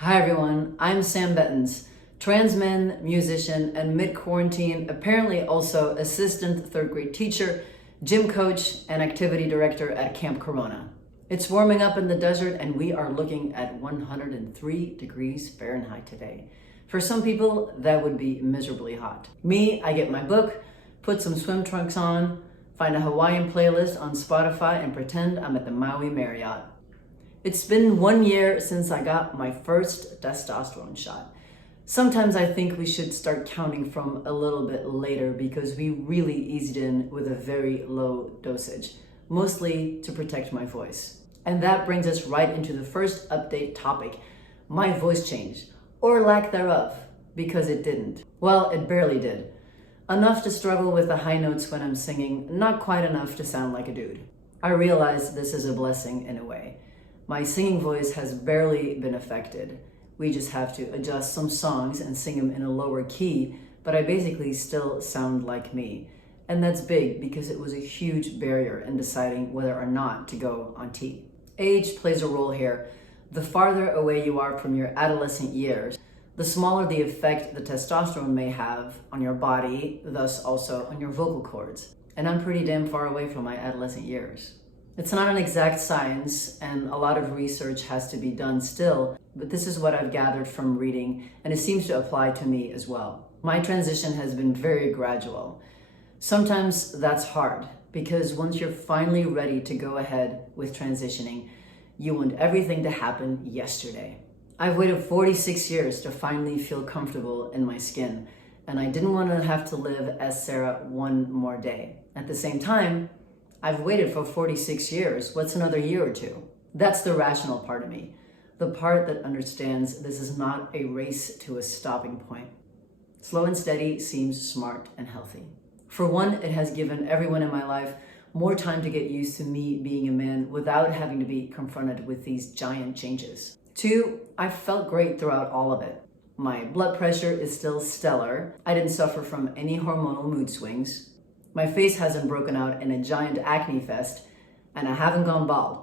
Hi everyone, I'm Sam Bettens, trans man, musician, and mid-quarantine, apparently also assistant third grade teacher, gym coach, and activity director at Camp Corona. It's warming up in the desert and we are looking at 103 degrees Fahrenheit today. For some people, that would be miserably hot. Me, I get my book, put some swim trunks on, find a Hawaiian playlist on Spotify, and pretend I'm at the Maui Marriott. It's been 1 year since I got my first testosterone shot. Sometimes I think we should start counting from a little bit later because we really eased in with a very low dosage, mostly to protect my voice. And that brings us right into the first update topic, my voice change, or lack thereof, because it didn't. Well, it barely did. Enough to struggle with the high notes when I'm singing, not quite enough to sound like a dude. I realize this is a blessing in a way. My singing voice has barely been affected. We just have to adjust some songs and sing them in a lower key, but I basically still sound like me. And that's big because it was a huge barrier in deciding whether or not to go on T. Age plays a role here. The farther away you are from your adolescent years, the smaller the effect the testosterone may have on your body, thus also on your vocal cords. And I'm pretty damn far away from my adolescent years. It's not an exact science, and a lot of research has to be done still, but this is what I've gathered from reading, and it seems to apply to me as well. My transition has been very gradual. Sometimes that's hard, because once you're finally ready to go ahead with transitioning, you want everything to happen yesterday. I've waited 46 years to finally feel comfortable in my skin, and I didn't want to have to live as Sarah one more day. At the same time, I've waited for 46 years. What's another year or two? That's the rational part of me. The part that understands this is not a race to a stopping point. Slow and steady seems smart and healthy. For one, it has given everyone in my life more time to get used to me being a man without having to be confronted with these giant changes. Two, I've felt great throughout all of it. My blood pressure is still stellar. I didn't suffer from any hormonal mood swings. My face hasn't broken out in a giant acne fest, and I haven't gone bald.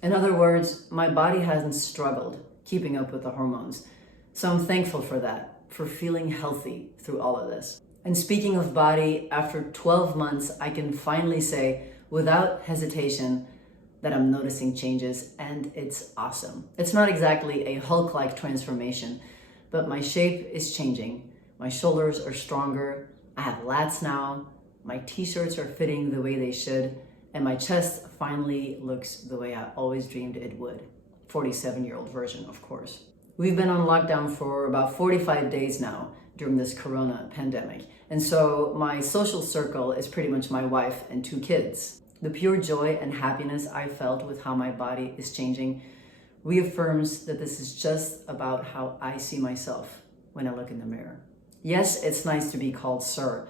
In other words, my body hasn't struggled keeping up with the hormones. So I'm thankful for that, for feeling healthy through all of this. And speaking of body, after 12 months, I can finally say without hesitation that I'm noticing changes, and it's awesome. It's not exactly a Hulk-like transformation, but my shape is changing. My shoulders are stronger. I have lats now. My t-shirts are fitting the way they should, and my chest finally looks the way I always dreamed it would. 47-year-old version, of course. We've been on lockdown for about 45 days now during this corona pandemic, and so my social circle is pretty much my wife and 2 kids. The pure joy and happiness I felt with how my body is changing reaffirms that this is just about how I see myself when I look in the mirror. Yes, it's nice to be called sir.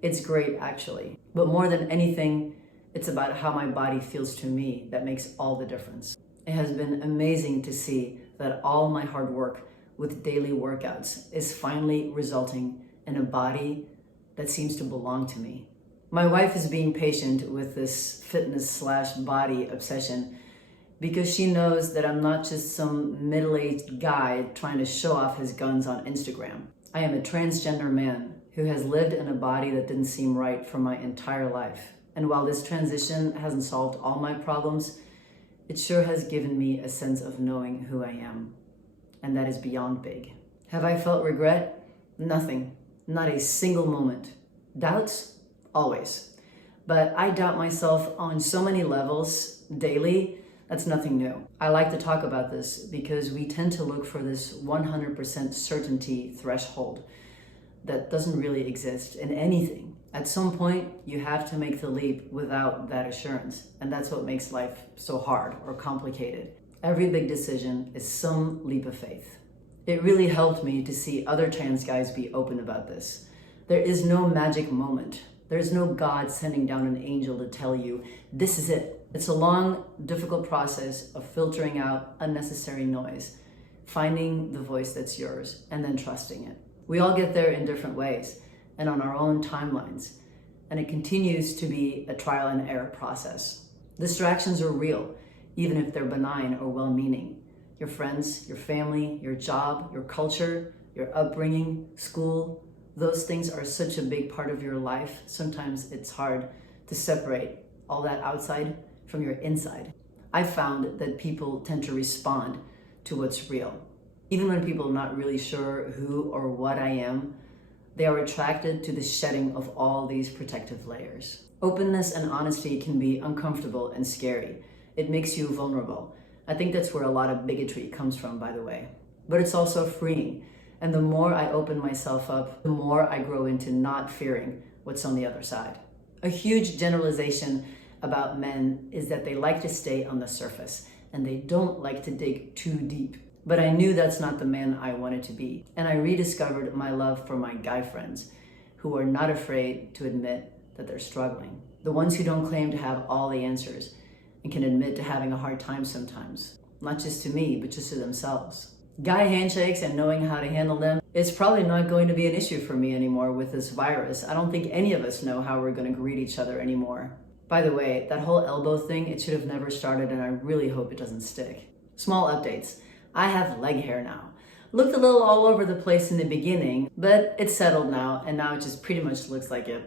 It's great, actually. But more than anything, it's about how my body feels to me that makes all the difference. It has been amazing to see that all my hard work with daily workouts is finally resulting in a body that seems to belong to me. My wife is being patient with this fitness/body obsession because she knows that I'm not just some middle-aged guy trying to show off his guns on Instagram. I am a transgender man who has lived in a body that didn't seem right for my entire life. And while this transition hasn't solved all my problems, it sure has given me a sense of knowing who I am. And that is beyond big. Have I felt regret? Nothing. Not a single moment. Doubts? Always. But I doubt myself on so many levels daily. That's nothing new. I like to talk about this because we tend to look for this 100% certainty threshold that doesn't really exist in anything. At some point, you have to make the leap without that assurance, and that's what makes life so hard or complicated. Every big decision is some leap of faith. It really helped me to see other trans guys be open about this. There is no magic moment. There's no God sending down an angel to tell you, this is it. It's a long, difficult process of filtering out unnecessary noise, finding the voice that's yours, and then trusting it. We all get there in different ways and on our own timelines, and it continues to be a trial and error process. Distractions are real, even if they're benign or well-meaning. your friends, your family, your job, your culture, your upbringing, school. Those things are such a big part of your life. Sometimes it's hard to separate all that outside from your inside. I found that people tend to respond to what's real. Even when people are not really sure who or what I am, they are attracted to the shedding of all these protective layers. Openness and honesty can be uncomfortable and scary. It makes you vulnerable. I think that's where a lot of bigotry comes from, by the way. But it's also freeing. And the more I open myself up, the more I grow into not fearing what's on the other side. A huge generalization about men is that they like to stay on the surface and they don't like to dig too deep. But I knew that's not the man I wanted to be. And I rediscovered my love for my guy friends who are not afraid to admit that they're struggling. The ones who don't claim to have all the answers and can admit to having a hard time sometimes. Not just to me, but just to themselves. Guy handshakes and knowing how to handle them is probably not going to be an issue for me anymore with this virus. I don't think any of us know how we're going to greet each other anymore. By the way, that whole elbow thing, it should have never started, and I really hope it doesn't stick. Small updates. I have leg hair now. Looked a little all over the place in the beginning, but it's settled now, and now it just pretty much looks like a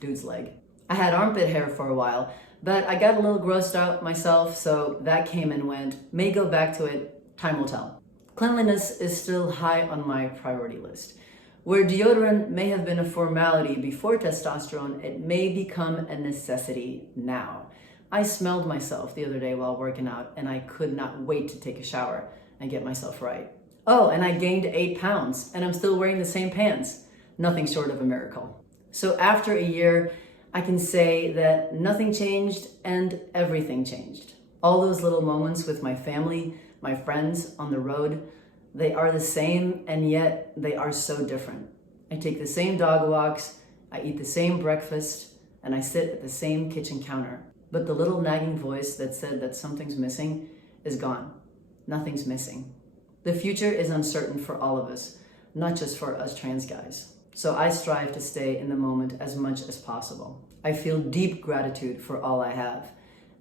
dude's leg. I had armpit hair for a while, but I got a little grossed out myself, so that came and went. May go back to it, time will tell. Cleanliness is still high on my priority list. Where deodorant may have been a formality before testosterone, it may become a necessity now. I smelled myself the other day while working out, and I could not wait to take a shower and get myself right. Oh, and I gained 8 pounds, and I'm still wearing the same pants. Nothing short of a miracle. So after a year, I can say that nothing changed and everything changed. All those little moments with my family, my friends on the road, they are the same, and yet they are so different. I take the same dog walks, I eat the same breakfast, and I sit at the same kitchen counter. But the little nagging voice that said that something's missing is gone. Nothing's missing. The future is uncertain for all of us, not just for us trans guys. So I strive to stay in the moment as much as possible. I feel deep gratitude for all I have.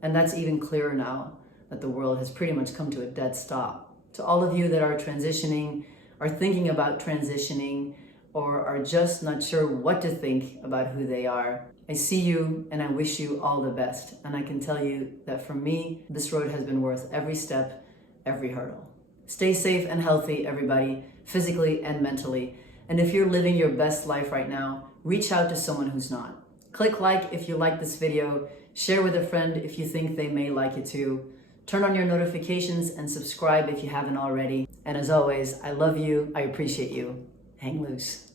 And that's even clearer now that the world has pretty much come to a dead stop. To all of you that are transitioning, are thinking about transitioning, or are just not sure what to think about who they are, I see you and I wish you all the best. And I can tell you that for me, this road has been worth every step, every hurdle. Stay safe and healthy, everybody, physically and mentally. And if you're living your best life right now, reach out to someone who's not. Click like if you like this video, share with a friend if you think they may like it too. Turn on your notifications and subscribe if you haven't already. And as always, I love you, I appreciate you. Hang loose.